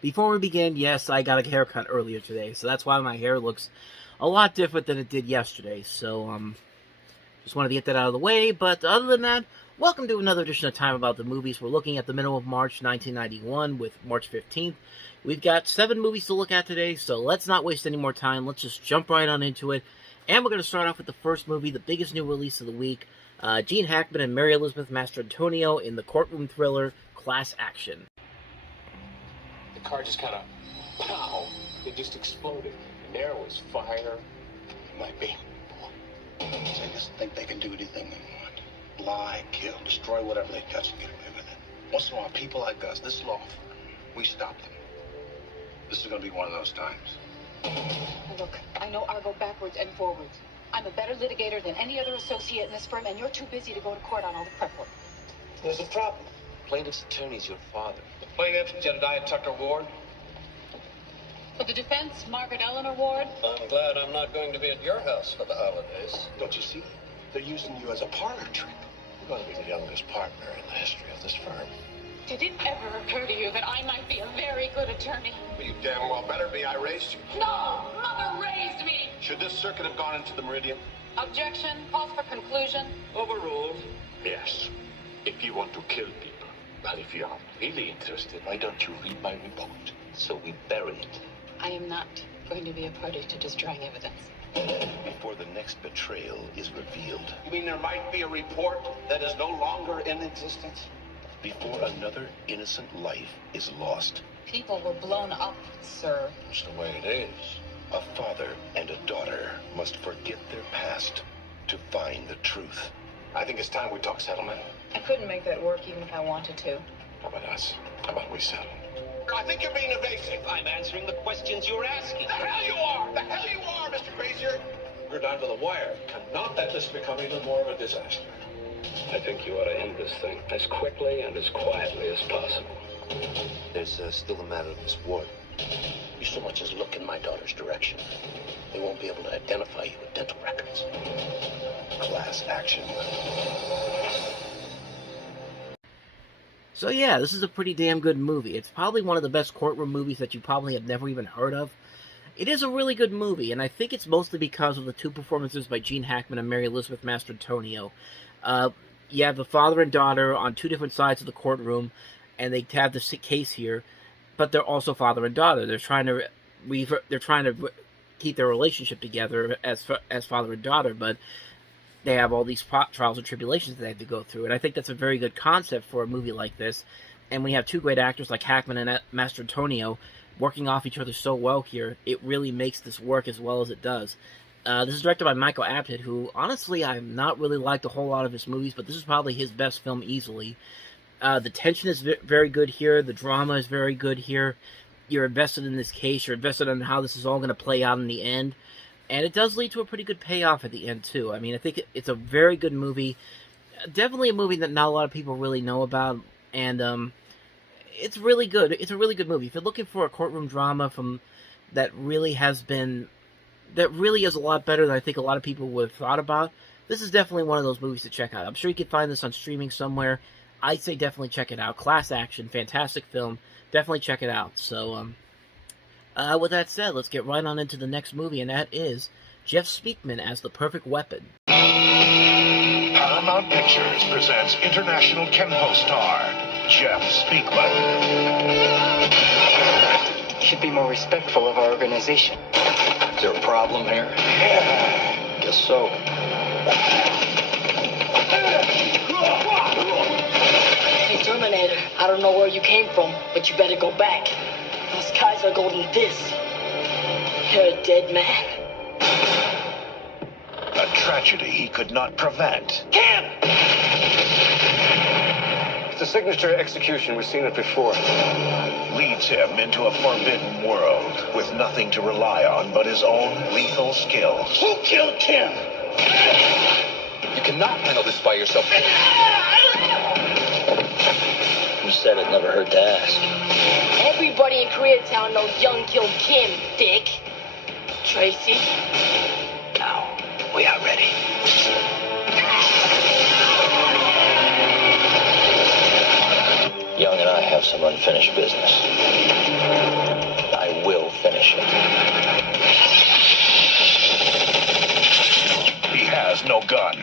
Before we begin, yes, I got a haircut earlier today, so that's why my hair looks a lot different than it did yesterday. So, just wanted to get that out of the way. But other than that, welcome to another edition of Time About the Movies. We're looking at the middle of March 1991 with March 15th. We've got 7 movies to look at today, so let's not waste any more time. Let's just jump right on into it. And we're going to start off with the first movie, the biggest new release of the week. Gene Hackman and Mary Elizabeth Mastrantonio in the courtroom thriller Class Action. The car just kind of, pow, it just exploded. And there was fire. It might be. They just think they can do anything they want. Lie, kill, destroy whatever they touch and get away with it. Once in a while, people like us, this law firm, we stop them. This is going to be one of those times. Look, I know I'll go backwards and forwards. I'm a better litigator than any other associate in this firm, and you're too busy to go to court on all the prep work. There's a problem. Plaintiff's attorney's your father. The plaintiff, Jedediah Tucker Ward. For the defense, Margaret Eleanor Ward. I'm glad I'm not going to be at your house for the holidays. Don't you see? They're using you as a parlor trick. You're going to be the youngest partner in the history of this firm. Did it ever occur to you that I might be a very good attorney? Well, you damn well better be. I raised you. No! Mother raised me! Should this circuit have gone into the Meridian? Objection. Calls for conclusion. Overruled. Yes, if you want to kill people. But if you are really interested, why don't you read my report? So we bury it. I am not going to be a party to destroying evidence. Before the next betrayal is revealed. You mean there might be a report that is no longer in existence? Before another innocent life is lost. People were blown up, sir. It's the way it is. A father and a daughter must forget their past to find the truth. I think it's time we talk settlement. I couldn't make that work even if I wanted to. How about us? How about we settle? I think you're being evasive. I'm answering the questions you're asking. The hell you are! The hell you are, Mr. Grazier! We're down to the wire. Cannot let this become even more of a disaster. I think you ought to end this thing as quickly and as quietly as possible. There's still the matter of Miss Ward. You so much as look in my daughter's direction, they won't be able to identify you with dental records. Class action. So yeah, this is a pretty damn good movie. It's probably one of the best courtroom movies that you probably have never even heard of. It is a really good movie, and I think it's mostly because of the 2 performances by Gene Hackman and Mary Elizabeth Mastrantonio. You have the father and daughter on 2 different sides of the courtroom, and they have this case here, but they're also father and daughter. They're trying to keep their relationship together as father and daughter, but they have all these trials and tribulations that they have to go through, and I think that's a very good concept for a movie like this. And when you have 2 great actors like Hackman and Mastrantonio working off each other so well here, it really makes this work as well as it does. This is directed by Michael Apted, who, honestly, I've not really liked a whole lot of his movies, but this is probably his best film easily. The tension is very good here. The drama is very good here. You're invested in this case. You're invested in how this is all going to play out in the end. And it does lead to a pretty good payoff at the end, too. I mean, I think it's a very good movie. Definitely a movie that not a lot of people really know about. And it's really good. It's a really good movie. If you're looking for a courtroom drama that really is a lot better than I think a lot of people would have thought about, this is definitely one of those movies to check out. I'm sure you can find this on streaming somewhere. I'd say definitely check it out. Class Action, fantastic film. Definitely check it out. So, with that said, let's get right on into the next movie, and that is Jeff Speakman as the Perfect Weapon. Paramount Pictures presents international Kenpo star Jeff Speakman. Should be more respectful of our organization. Is there a problem here? Yeah. Guess so. Hey, Terminator, I don't know where you came from, but you better go back. The skies are golden this. You're a dead man. A tragedy he could not prevent. Cam! It's a signature execution. We've seen it before. Leads him into a forbidden world with nothing to rely on but his own lethal skills. Who killed Kim? You cannot handle this by yourself. Who said it? Never hurt to ask. Everybody in Koreatown knows Young killed Kim, Dick. Tracy. Now, we are ready. Young and I have have some unfinished business. I will finish it. He has no gun.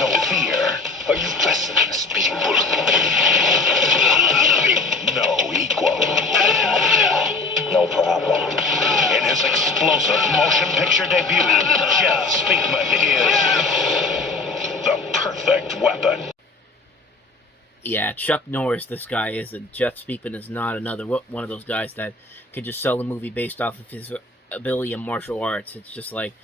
No fear. Are you faster than a speeding bullet? No equal. No problem. In his explosive motion picture debut, Jeff Speakman is the perfect weapon. Yeah, Chuck Norris, this guy is, and Jeff Speakman is not another one of those guys that can just sell a movie based off of his ability in martial arts. It's just like,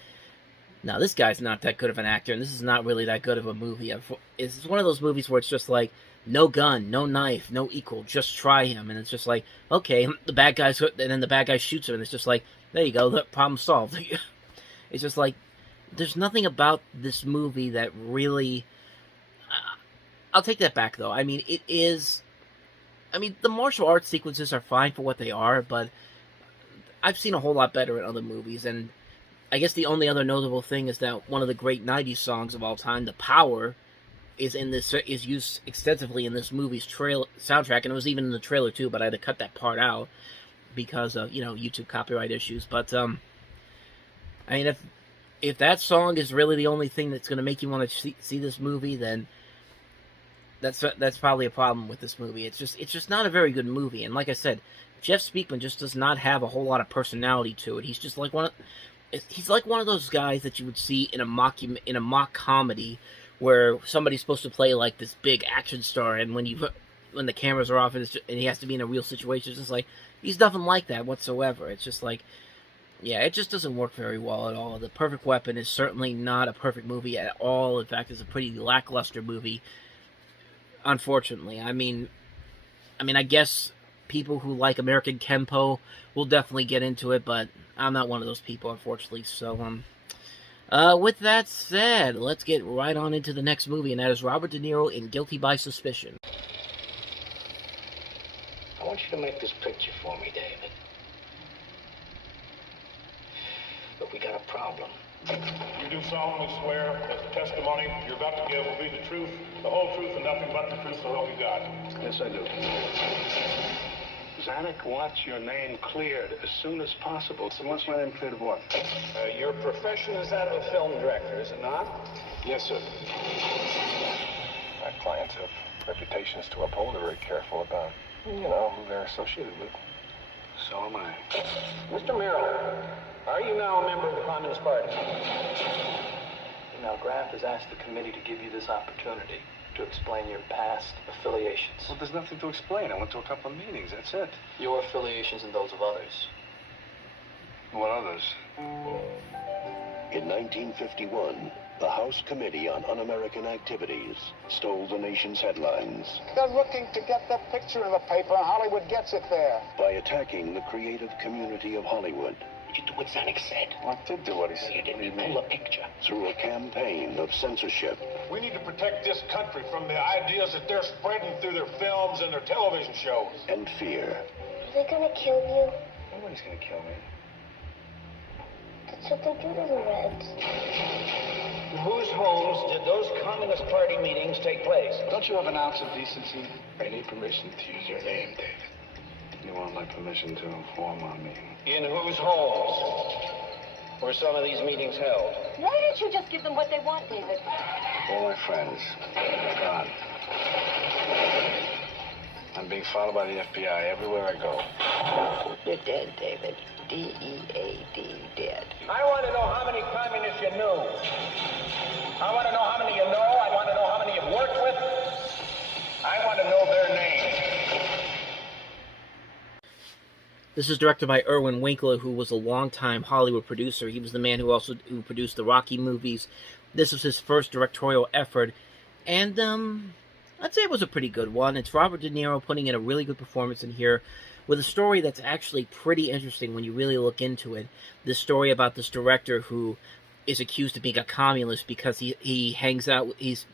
no, this guy's not that good of an actor, and this is not really that good of a movie. It's one of those movies where it's just like, no gun, no knife, no equal, just try him. And it's just like, okay, the bad guy's, and then the bad guy shoots him, and it's just like, there you go, the problem solved. It's just like, there's nothing about this movie that really... I'll take that back, though. I mean, the martial arts sequences are fine for what they are, but I've seen a whole lot better in other movies, and I guess the only other notable thing is that one of the great 90s songs of all time, The Power, is used extensively in this movie's soundtrack, and it was even in the trailer too, but I had to cut that part out because of, YouTube copyright issues. But I mean, if that song is really the only thing that's going to make you want to see this movie, then that's probably a problem with this movie. It's just not a very good movie. And like I said, Jeff Speakman just does not have a whole lot of personality to it. He's just like one of those guys that you would see in a mock comedy, where somebody's supposed to play like this big action star, and when the cameras are off and he has to be in a real situation, it's just like, he's nothing like that whatsoever. It's just like, yeah, it just doesn't work very well at all. The Perfect Weapon is certainly not a perfect movie at all. In fact, it's a pretty lackluster movie, unfortunately. I mean, I guess people who like American Kenpo will definitely get into it, but I'm not one of those people, unfortunately. So, with that said, let's get right on into the next movie, and that is Robert De Niro in Guilty by Suspicion. I want you to make this picture for me, David. But we got a problem. You do solemnly swear that the testimony you're about to give will be the truth, the whole truth, and nothing but the truth, so help you God? Yes, I do. Zanuck wants your name cleared as soon as possible. So what's my name cleared of what? Your profession is that of a film director, is it not? Yes, sir. My clients have reputations to uphold. Are very careful about, who they're associated with. So am I. Mr. Merrill, are you now a member of the Communist Party? Now, Grant has asked the committee to give you this opportunity to explain your past affiliations. Well, there's nothing to explain. I went to a couple of meetings, that's it. Your affiliations and those of others. What others? In 1951, the House Committee on Un-American Activities stole the nation's headlines. They're looking to get that picture in the paper, and Hollywood gets it there. By attacking the creative community of Hollywood. Did you do what Zanuck said? Well, I did do what he said. You didn't pull a picture. Through a campaign of censorship. We need to protect this country from the ideas that they're spreading through their films and their television shows. And fear. Are they gonna kill you? Nobody's gonna kill me. That's what they do to the Reds. In whose homes did those Communist Party meetings take place? Don't you have an ounce of decency? I need permission to use your name, David. You want my permission to inform on me? In whose homes were some of these meetings held? Why didn't you just give them what they want, David? All my friends. Gone. I'm being followed by the FBI everywhere I go. You're dead, David. D-E-A-D, dead. I want to know how many communists you knew. I want to know how many you know. I want to know how many you've worked with. I want to know their names. This is directed by Irwin Winkler, who was a longtime Hollywood producer. He was the man who produced the Rocky movies. This was his first directorial effort, and I'd say it was a pretty good one. It's Robert De Niro putting in a really good performance in here, with a story that's actually pretty interesting when you really look into it. This story about this director who is accused of being a communist because he hangs out. He's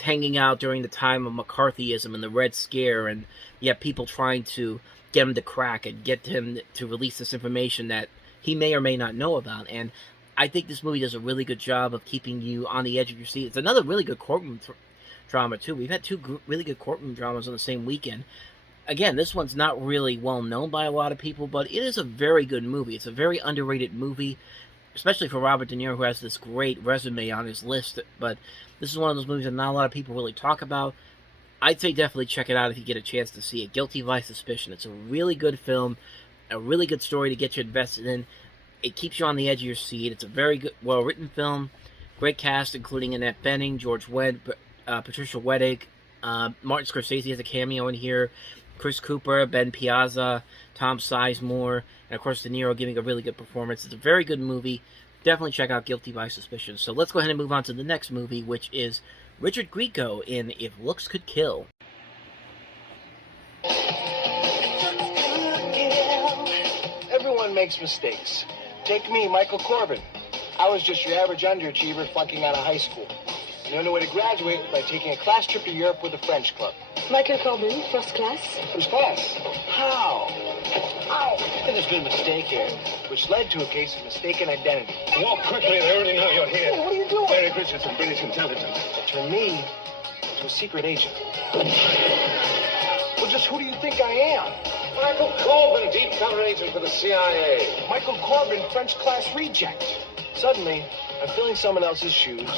hanging out during the time of McCarthyism and the Red Scare, and you have people trying to get him to crack and get him to release this information that he may or may not know about. And I think this movie does a really good job of keeping you on the edge of your seat. It's another really good courtroom drama too. We've had two really good courtroom dramas on the same weekend. Again, this one's not really well known by a lot of people, but it is a very good movie. It's a very underrated movie, especially for Robert De Niro, who has this great resume on his list. But this is one of those movies that not a lot of people really talk about. I'd say definitely check it out if you get a chance to see it. Guilty by Suspicion. It's a really good film, a really good story to get you invested in. It keeps you on the edge of your seat. It's a very good, well-written film. Great cast, including Annette Bening, George Wendt, Patricia Wedig. Martin Scorsese has a cameo in here. Chris Cooper, Ben Piazza, Tom Sizemore, and of course De Niro giving a really good performance. It's a very good movie. Definitely check out Guilty by Suspicion. So let's go ahead and move on to the next movie, which is Richard Greico in If Looks Could Kill. Everyone makes mistakes. Take me, Michael Corbin. I was just your average underachiever flunking out of high school. The only way to graduate was by taking a class trip to Europe with the French club. Michael Corbin, first class? First class? How? Ow! And there's been a mistake here, which led to a case of mistaken identity. Walk quickly, they already know you're here. Hey, what are you doing? Eric Richardson, British intelligence. Turn me into a secret agent. Well, just who do you think I am? Michael Corbin, deep cover agent for the CIA. Michael Corbin, French class reject. Suddenly, I'm filling someone else's shoes.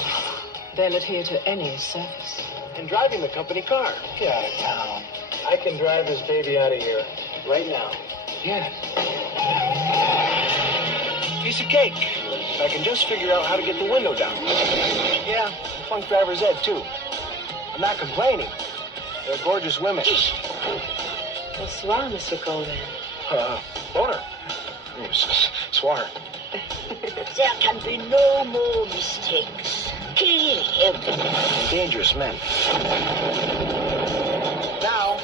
They'll adhere to any service. And driving the company car. Get out of town. I can drive this baby out of here right now. Yes. Piece of cake. I can just figure out how to get the window down. Yeah, funk driver's ed, too. I'm not complaining. They're gorgeous women. What's wrong, Mr. Corbin? Boner. Swar. There can be no more mistakes. Kill him. Dangerous men. Now,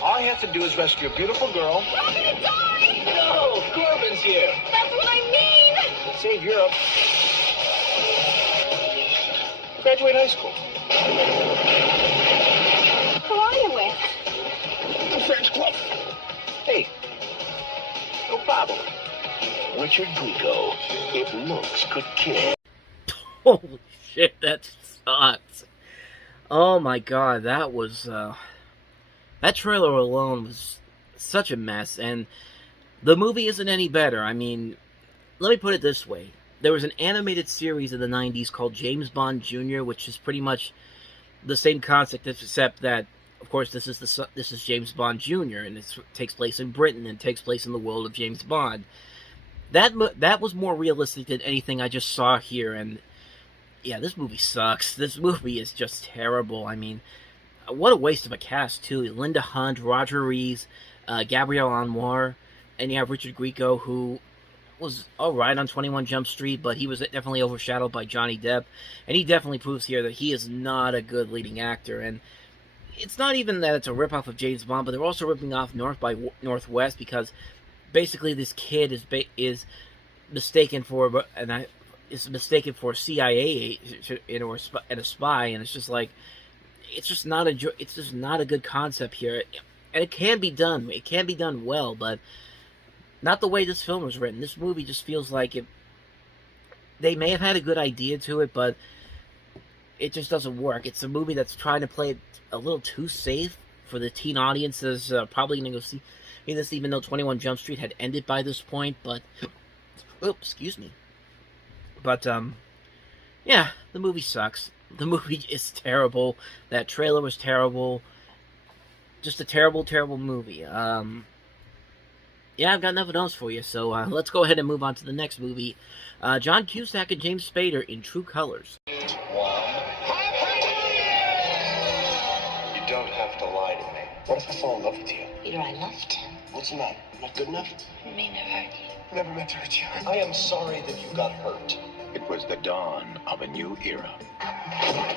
all I have to do is rescue a beautiful girl. Robin, die! No, Corbin's here. That's what I mean! Save Europe. Graduate high school. Who are you with? The French club. Hey, no problem. Richard Greico, If Looks Could Kill. Holy shit, that sucks. Oh my god, that was, that trailer alone was such a mess, and the movie isn't any better. I mean, let me put it this way. There was an animated series in the 90s called James Bond Jr., which is pretty much the same concept, except that, of course, this is James Bond Jr., and it takes place in Britain, and takes place in the world of James Bond. That was more realistic than anything I just saw here, and yeah, this movie sucks. This movie is just terrible. I mean, what a waste of a cast, too. Linda Hunt, Roger Rees, Gabrielle Anwar, and you have Richard Greico, who was alright on 21 Jump Street, but he was definitely overshadowed by Johnny Depp, and he definitely proves here that he is not a good leading actor, and it's not even that it's a ripoff of James Bond, but they're also ripping off North by Northwest, because basically this kid is mistaken for a CIA agent and a spy, and it's just like, it's just not a good concept here, and it can be done. It can be done well, but not the way this film was written. This movie just feels like it. They may have had a good idea to it, but it just doesn't work. It's a movie that's trying to play it a little too safe for the teen audiences. Probably going to go see this, even though 21 Jump Street had ended by this point. But, excuse me. But yeah, the movie sucks. The movie is terrible. That trailer was terrible. Just a terrible, terrible movie. Yeah, I've got nothing else for you, so let's go ahead and move on to the next movie. John Cusack and James Spader in True Colors. You don't have to lie to me. What if I fall in love with you? Peter, I loved him. What's not? Not good enough? I mean, it hurt you. Never meant to hurt you. I am sorry that you got hurt. It was the dawn of a new era.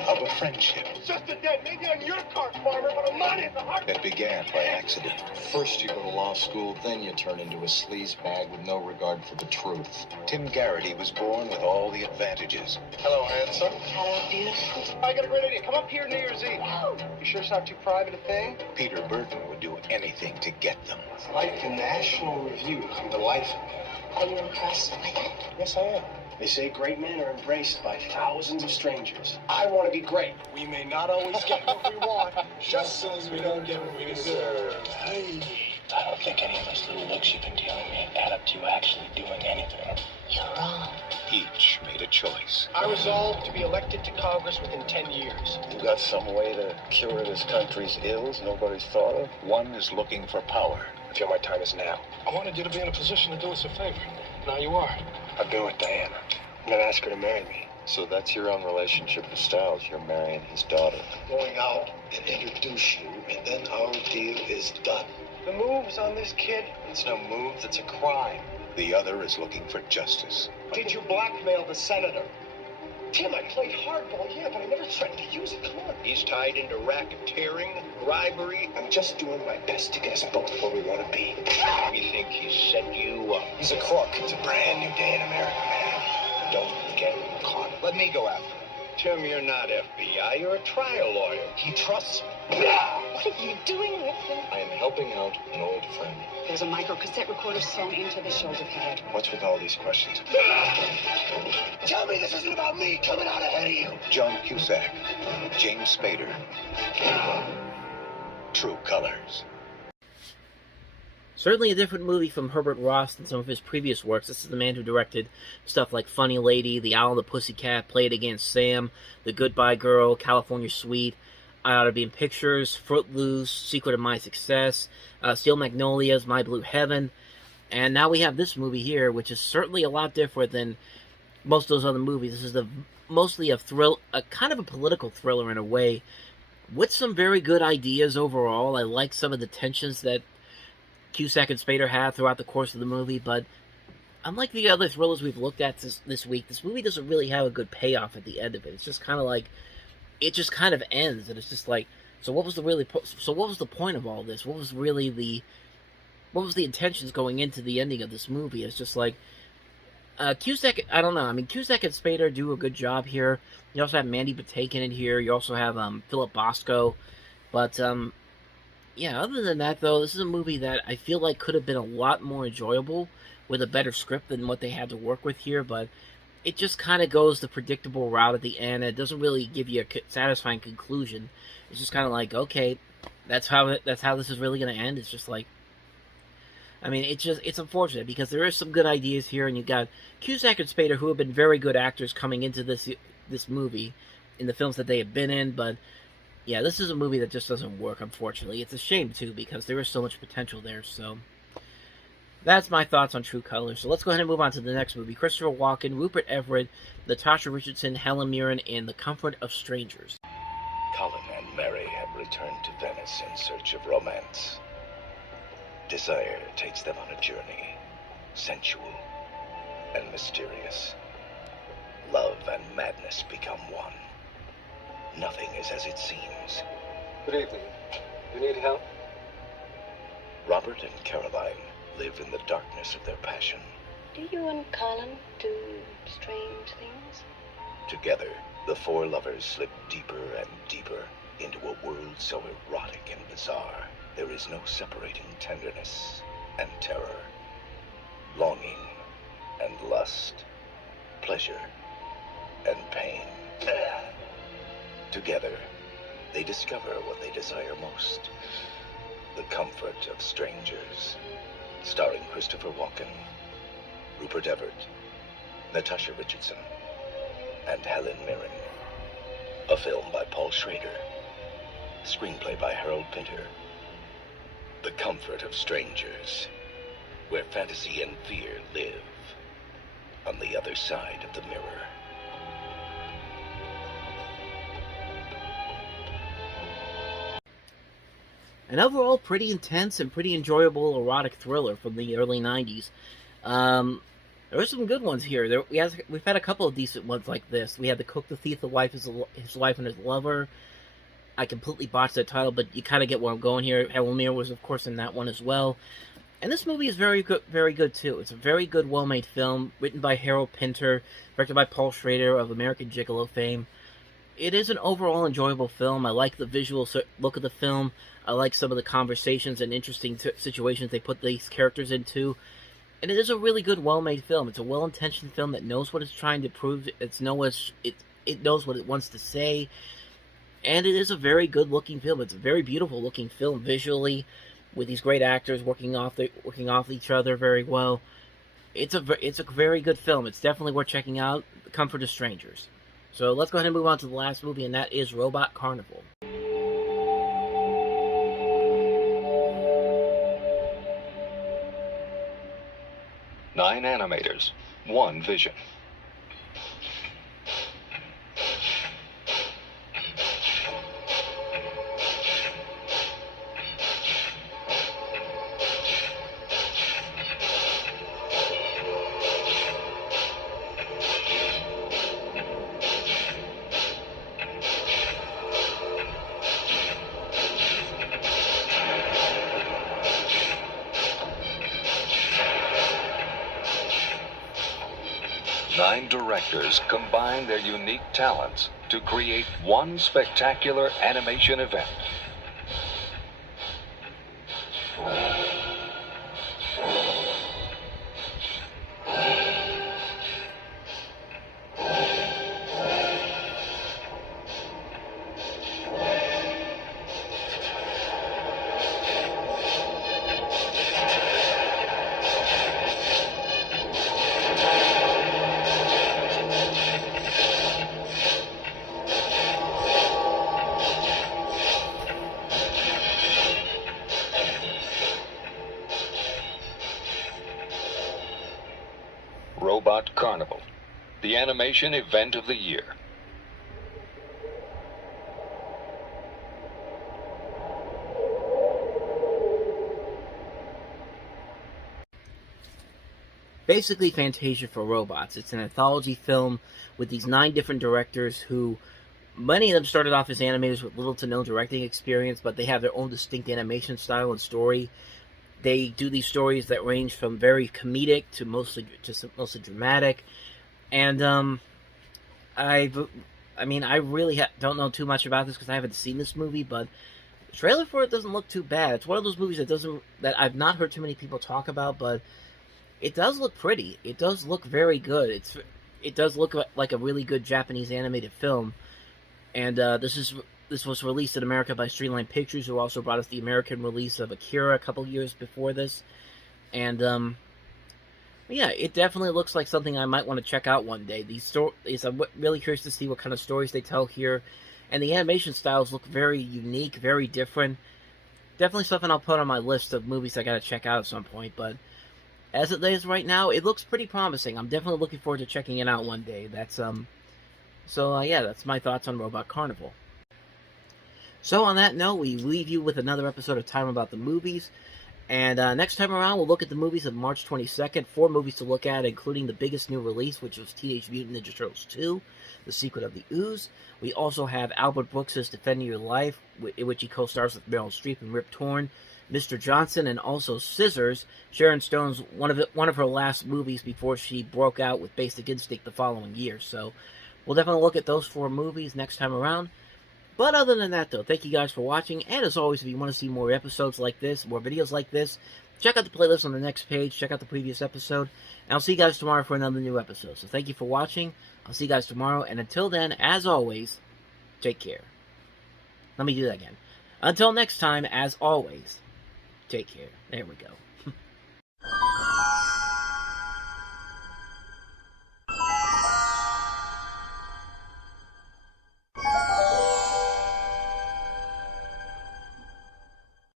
Of a friendship. It's just a dead, maybe on your cart, farmer, but I'm not in the heart. It began by accident. First you go to law school, then you turn into a sleazebag with no regard for the truth. Tim Garrity was born with all the advantages. Hello, handsome. Hello, beautiful. I got a great idea. Come up here New Year's Eve. You sure it's not too private a thing? Peter Burton would do anything to get them. It's like the National Review come to life. Are you impressed with it? Yes, I am. They say great men are embraced by thousands of strangers. I want to be great. We may not always get what we want, just as we don't get what we deserve. Hey. I don't think any of those little looks you've been dealing me add up to you actually doing anything. You're wrong. Each made a choice. I resolved to be elected to Congress within 10 years. You got some way to cure this country's ills nobody's thought of? One is looking for power. I feel my time is now. I wanted you to be in a position to do us a favor. Now you are. I've been with Diana. I'm going to ask her to marry me. So that's your own relationship with Styles. You're marrying his daughter. Going out and introduce you, and then our deal is done. The move's on this kid. It's no move, it's a crime. The other is looking for justice. Did you blackmail the senator? Tim, I played hardball, yeah, but I never threatened to use it. Come on. He's tied into racketeering, bribery. I'm just doing my best to get us both where we want to be. You think he's set you up? He's a crook. It's a brand new day in America, man. Don't get caught. Let me go after him. Tim, you're not FBI. You're a trial lawyer. He trusts me. What are you doing with him? I am helping out an old friend. There's a micro-cassette recorder sewn into the shoulder pad. What's with all these questions? Tell me this isn't about me coming out ahead of you. John Cusack, James Spader. True Colors. Certainly a different movie from Herbert Ross than some of his previous works. This is the man who directed stuff like Funny Lady, The Owl and the Pussycat, Play It Against Sam, The Goodbye Girl, California Suite, I Ought to Be in Pictures, Footloose, Secret of My Success, Steel Magnolias, My Blue Heaven, and now we have this movie here, which is certainly a lot different than most of those other movies. This is mostly a kind of a political thriller in a way, with some very good ideas overall. I like some of the tensions that Cusack and Spader have throughout the course of the movie, but unlike the other thrillers we've looked at this week, this movie doesn't really have a good payoff at the end of it. It's just kind of like, it just kind of ends, and it's just like, so what was the point of all this? What was the intentions going into the ending of this movie? It's just like, Cusack, I don't know, I mean, Cusack and Spader do a good job here. You also have Mandy Patinkin in here, you also have, Philip Bosco, but, yeah, other than that, though, this is a movie that I feel like could have been a lot more enjoyable with a better script than what they had to work with here, but it just kind of goes the predictable route at the end. It doesn't really give you a satisfying conclusion. It's just kind of like, okay, that's how this is really going to end. It's just like, I mean, it's unfortunate because there is some good ideas here, and you've got Cusack and Spader, who have been very good actors coming into this movie in the films that they have been in, but yeah, this is a movie that just doesn't work, unfortunately. It's a shame, too, because there is so much potential there, so that's my thoughts on True Colors. So let's go ahead and move on to the next movie. Christopher Walken, Rupert Everett, Natasha Richardson, Helen Mirren, and The Comfort of Strangers. Colin and Mary have returned to Venice in search of romance. Desire takes them on a journey, sensual and mysterious. Love and madness become one. Nothing is as it seems. Good evening. You need help? Robert and Caroline live in the darkness of their passion. Do you and Colin do strange things? Together, the four lovers slip deeper and deeper into a world so erotic and bizarre, there is no separating tenderness and terror, longing and lust, pleasure and pain. Together, they discover what they desire most, the comfort of strangers. Starring Christopher Walken, Rupert Everett, Natasha Richardson, and Helen Mirren. A film by Paul Schrader. Screenplay by Harold Pinter. The Comfort of Strangers, where fantasy and fear live on the other side of the mirror. An overall pretty intense and pretty enjoyable erotic thriller from the early 90s. There were some good ones here. We've had a couple of decent ones like this. We had The Cook, the Thief, the Wife, His Wife and His Lover. I completely botched that title, but you kind of get where I'm going here. Helen Mirren was, of course, in that one as well. And this movie is very good, too. It's a very good, well-made film, written by Harold Pinter, directed by Paul Schrader of American Gigolo fame. It is an overall enjoyable film. I like the visual look of the film. I like some of the conversations and interesting situations they put these characters into. And it is a really good, well-made film. It's a well-intentioned film that knows what it's trying to prove. It knows what it wants to say. And it is a very good-looking film. It's a very beautiful-looking film visually, with these great actors working off each other very well. It's a very good film. It's definitely worth checking out. The Comfort of Strangers. So let's go ahead and move on to the last movie, and that is Robot Carnival. Nine animators, one vision. Nine directors combine their unique talents to create one spectacular animation event. Robot Carnival, the animation event of the year. Basically, Fantasia for robots. It's an anthology film with these 9 different directors who, many of them started off as animators with little to no directing experience, but they have their own distinct animation style and story. They do these stories that range from very comedic to mostly dramatic, and I really don't know too much about this because I haven't seen this movie, but the trailer for it doesn't look too bad. It's one of those movies that I've not heard too many people talk about, but it does look pretty. It does look very good. It does look like a really good Japanese animated film, and this was released in America by Streamline Pictures, who also brought us the American release of Akira a couple years before this. And, yeah, it definitely looks like something I might want to check out one day. I'm really curious to see what kind of stories they tell here. And the animation styles look very unique, very different. Definitely something I'll put on my list of movies I gotta check out at some point. But as it is right now, it looks pretty promising. I'm definitely looking forward to checking it out one day. Yeah, that's my thoughts on Robot Carnival. So on that note, we leave you with another episode of Time About the Movies. And next time around, we'll look at the movies of March 22nd. 4 movies to look at, including the biggest new release, which was Teenage Mutant Ninja Turtles 2, The Secret of the Ooze. We also have Albert Brooks' Defending Your Life, in which he co-stars with Meryl Streep and Rip Torn, Mr. Johnson, and also Scissors, Sharon Stone's one of her last movies before she broke out with Basic Instinct the following year. So we'll definitely look at those 4 movies next time around. But other than that, though, thank you guys for watching. And as always, if you want to see more episodes like this, more videos like this, check out the playlist on the next page. Check out the previous episode. And I'll see you guys tomorrow for another new episode. So thank you for watching. I'll see you guys tomorrow. And until then, as always, take care. Let me do that again. Until next time, as always, take care. There we go.